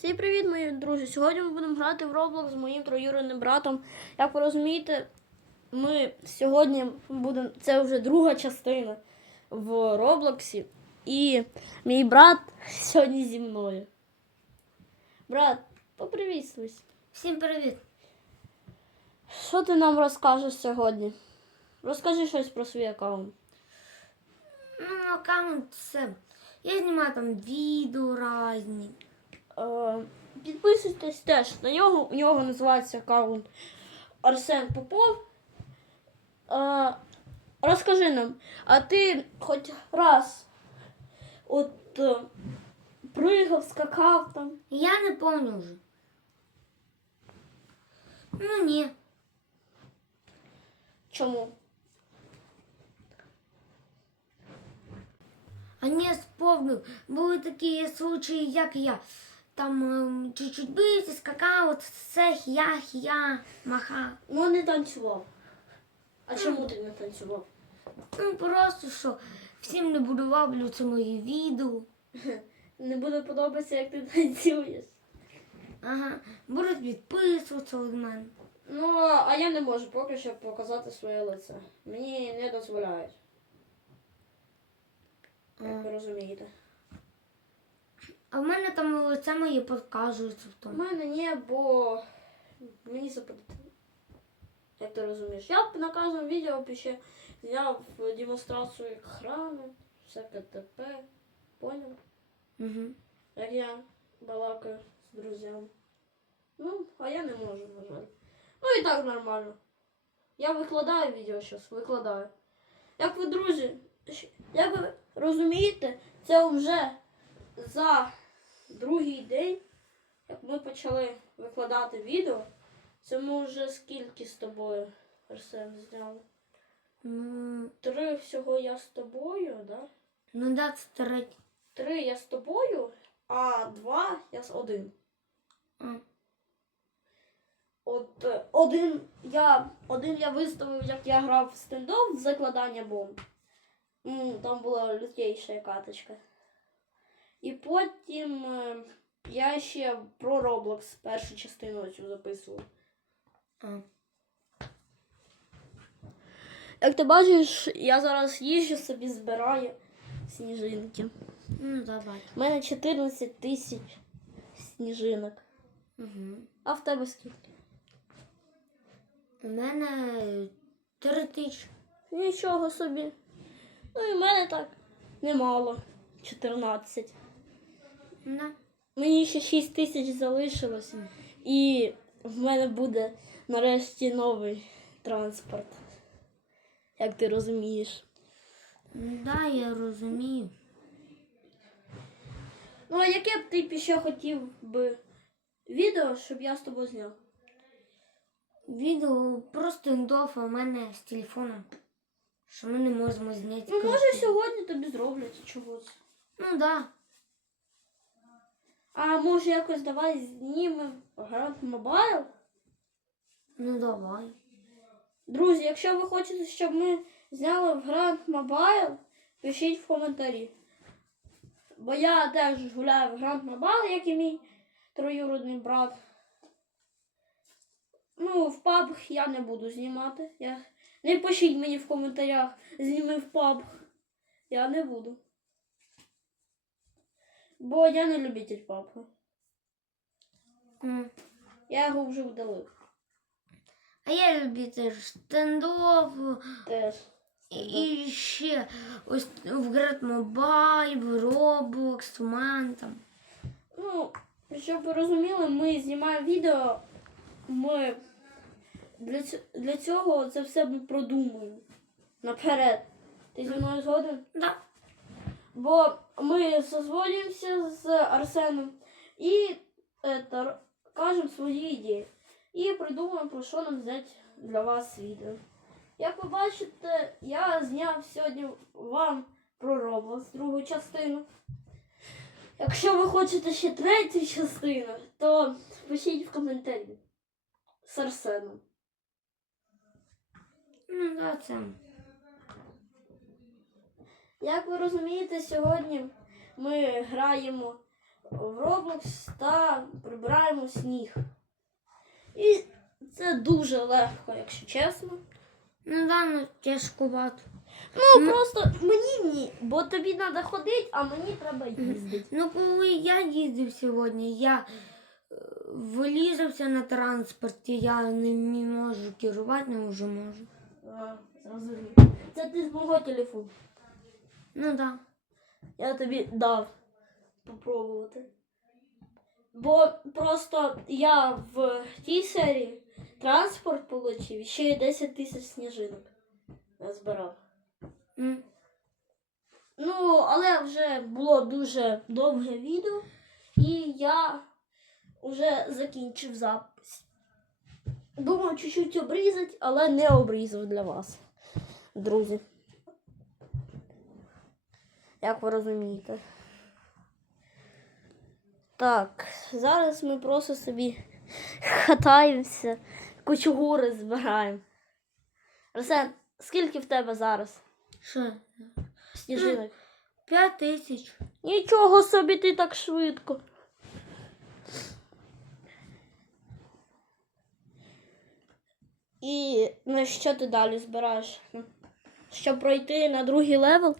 Всім привіт, мої друзі! Сьогодні ми будемо грати в Roblox з моїм троюрідним братом. Як ви розумієте, ми сьогодні будемо. Це вже друга частина в Роблоксі. І мій брат сьогодні зі мною. Брат, попривітствуйся. Всім привіт! Що ти нам розкажеш сьогодні? Розкажи щось про свій аккаунт. Ну, аккаунт це. Я знімаю там відео різні. Е, підписуйтесь теж на нього. У нього називається аккаунт Арсен Попов. Е, розкажи нам, а ти хоч раз от е, пригав, скакав там. Я не пам'ятаю вже. Ну ні. Чому? А не спомнив. Були такі случаї, як я. Там ем, чуть-чуть бився, скакав, все, хія, хія, маха. Ну не танцював. А чому ти не танцював? Ну просто що всім не будував це мої відео. Не буде подобатися, як ти танцюєш. Ага. Будуть підписуватися від мене. Ну, а я не можу поки що показати своє лице. Мені не дозволяють. Як ви розумієте. А в мене там лице моє показується в У тому. мене ні, бо мені запретили. Як ти розумієш? Я б на кожному відео б ще зняв демонстрацію екрану, всяке ТП. Поняв? Угу. Як я балакаю з друзями. Ну, а я не можу, на жаль. Ну і так нормально. Я викладаю відео зараз, викладаю. Як ви, друзі, щ- як ви розумієте, це вже за другий день, як ми почали викладати відео, це ми вже скільки з тобою, Арсен, зняли? Ну, Три всього я з тобою, да? ну да, це третій. Три я з тобою, а два я з один. А. От е, один я, один я виставив, як я грав в стендоп з закладання бомб. Ну, там була лютейша каточка. І потім е, я ще про Roblox першу частину цю записував. А. Як ти бачиш, я зараз їжджу собі збираю сніжинки. Ну, давай. У мене 14 тисяч сніжинок. Угу. А в тебе скільки? У мене три тисячі. Нічого собі. Ну і в мене так немало. 14. Да. Мені ще 6 тисяч залишилось. І в мене буде нарешті новий транспорт. Як ти розумієш. Да, я розумію. Ну, а яке б ти ще хотів би відео, щоб я з тобою зняв? Відео просто індофа у мене з телефоном. Що ми не можемо зняти. Ну, може, сьогодні тобі зроблять чогось. Ну да. А може якось давай знімемо Grand Mobile? Ну давай. Друзі, якщо ви хочете, щоб ми зняли в Grand Mobile, пишіть в коментарі. Бо я теж гуляю в Grand Mobile, як і мій троюродний брат. Ну, в PUBG я не буду знімати. Я... Не пишіть мені в коментарях, зніми в PUBG. Я не буду. Бо я не любитель PUBG. М. Я його вже вдалив. А я люблю теж стендоп. Теж. І, ще ось в Град Мобай, в Roblox, мене там. Ну, щоб ви розуміли, ми знімаємо відео. Ми для, для цього це все ми продумуємо наперед. Ти зі мною згоден? Да. Бо ми созвонюємося з Арсеном і это, р- кажемо свої ідеї. І придумаємо, про що нам взяти для вас відео. Як ви бачите, я зняв сьогодні вам про Roblox другу частину. Якщо ви хочете ще третю частину, то пишіть в коментарі з Арсеном. Ну да, це. Як ви розумієте, сьогодні ми граємо в Roblox та прибираємо сніг. І це дуже легко, якщо чесно. Ну да, ну тяжкувато. Ну, Ну. просто мені ні, бо тобі треба ходити, а мені треба їздити. Ну, коли я їздив сьогодні, я е, вилізався на транспорті, я не можу керувати, не вже можу. А. Це ти з мого телефону. Ну да. Я тобі дав попробувати. Бо просто я в тій серії транспорт отримав і ще й 10 тисяч сніжинок назбирав. М. Ну, але вже було дуже довге відео, і я вже закінчив запис. Думав чуть-чуть обрізати, але не обрізав для вас, друзі. Як ви розумієте. Так, зараз ми просто собі катаємося, кучугури збираємо. Арсен, скільки в тебе зараз Що? сніжинок? П'ять тисяч. Нічого собі ти так швидко. І на що ти далі збираєш? Щоб пройти на другий левел?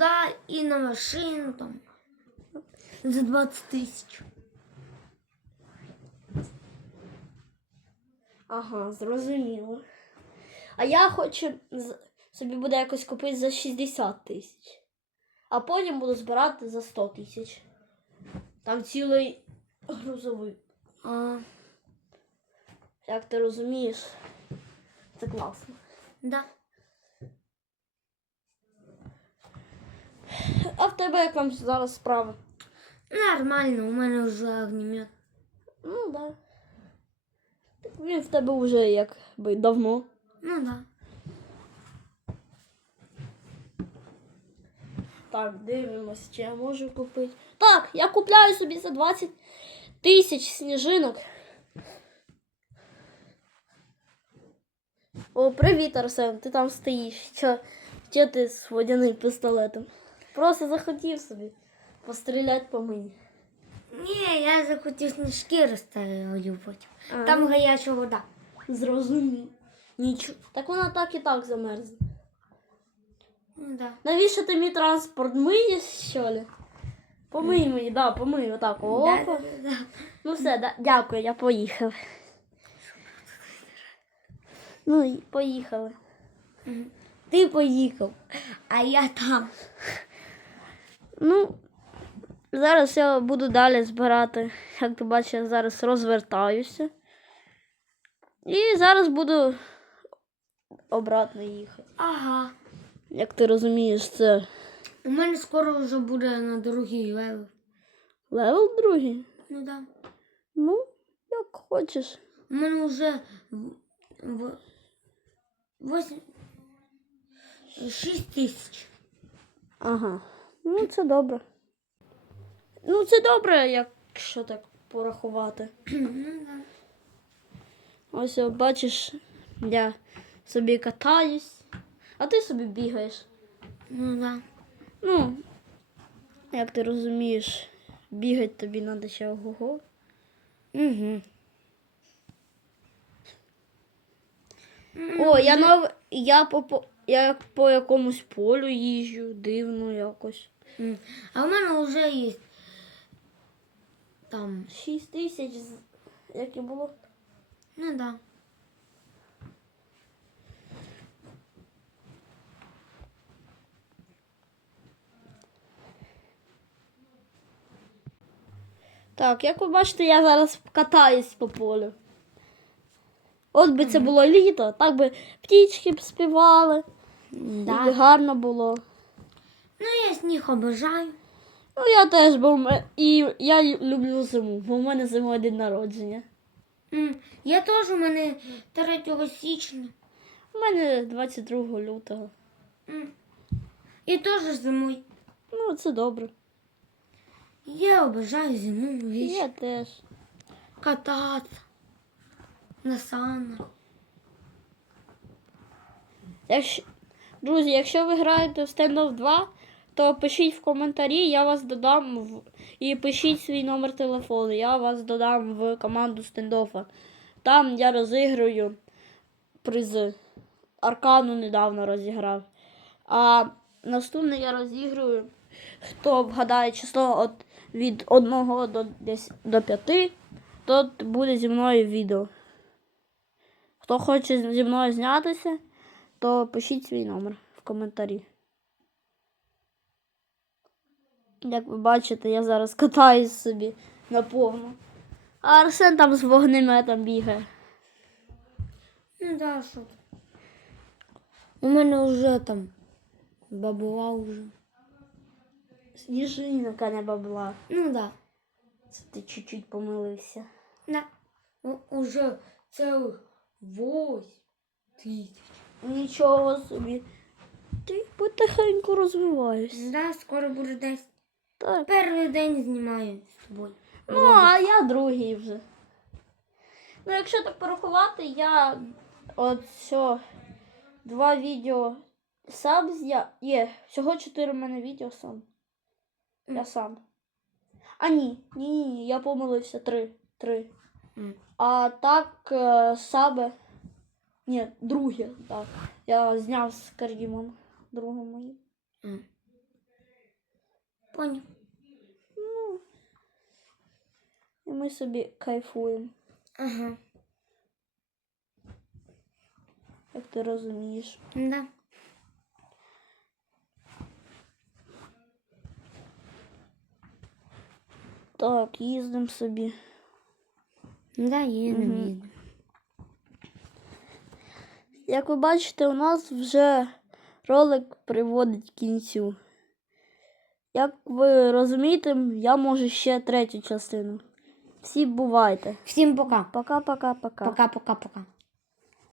Ну да, і на машину там. За 20 тисяч. Ага, зрозуміло. А я хочу собі буде якось купити за 60 тисяч. А потім буду збирати за 100 тисяч. Там цілий грузовик. А, Як ти розумієш, це класно. да. А в тебе як там зараз справа? Нормально, у мене вже огнемет. Ну да. Так він в тебе вже якби давно. Ну да. Так, дивимось, чи я можу купити. Так, я купляю собі за 20 тисяч сніжинок. О, привіт, Арсен, ти там стоїш. Що, що ти з водяним пістолетом? Просто захотів собі постріляти по мені. Ні, я захотів сніжки потім. А, Там гаряча вода. зрозумів. Нічого. Так вона так і так замерзне. Ну да. Навіщо ти мій транспорт миєш, що ли? Помий мені, да, помий отак. Да, Опа. да, да. Ну все, да, дякую, я поїхав. Ну і поїхали. Ти поїхав. А я там. Ну, зараз я буду далі збирати. Як ти бачиш, я зараз розвертаюся. І зараз буду обратно їхати. Ага. Як ти розумієш, це У мене скоро вже буде на другий левел. левел другий. Ну да. Ну, як хочеш. У мене вже в, в, восім, шість тисяч. Ага. Ну, це добре. Ну, це добре, якщо так порахувати. Ось бачиш, я собі катаюсь, а ти собі бігаєш. Ну да. Ну, як ти розумієш, бігати тобі треба ще ого. Угу. О, я нов... я по, по я по якомусь полю їжджу, дивно якось. А у мене вже є там. Шість тисяч, як і було. Ну да. Так, як ви бачите, я зараз катаюсь по полю. От би це було літо, так би птічки б співали, і гарно було. Ну я сніг обожаю. Ну, я теж, бо в і я люблю зиму, бо в мене зимою день народження. М. Я теж у мене 3 січня. У мене 22 лютого. М. І теж зимою. Ну, це добре. Я обожаю зиму, віч. Я теж. Кататися. На санах. Якщо... Друзі, якщо ви граєте в Standoff 2, то пишіть в коментарі, я вас додам в... і пишіть свій номер телефону. Я вас додам в команду стендофа. Там я розіграю призи. Аркану недавно розіграв. А наступне я розіграю, хто вгадає число від 1 до, десь, до 5, то буде зі мною відео. Хто хоче зі мною знятися, то пишіть свій номер в коментарі. Як ви бачите, я зараз катаюсь собі наповну. А Арсен там з вогнеметом бігає. Ну да, що. У мене вже там бабула вже. Сніжинка не бабла. Ну да. Це ти чуть-чуть помилився. Да. У- Уже цілих восемь тисяч. Нічого собі. Ти потихеньку розвиваєшся. Да, скоро буде десь. Так. Перший день знімаю з тобою. Ну, а я другий вже. Ну, якщо так порахувати, я от все, два відео сам зня... Є, всього чотири в мене відео сам. Я сам. А ні, ні, ні, ні, я помилився. Три. Три. М. А так е, сабе. Ні, друге, так. Я зняв з Карімом, другом моїм. М. Поняв. Ну. І ми собі кайфуємо, Ага. як ти розумієш. Да. Так, їздимо собі. Да, їдемо, Мгм. їдемо. Як ви бачите, у нас вже ролик приводить кінцю. Як ви розумієте, я можу ще третю частину. Всі бувайте. Всім пока. Пока-пока-пока. Пока-пока-пока.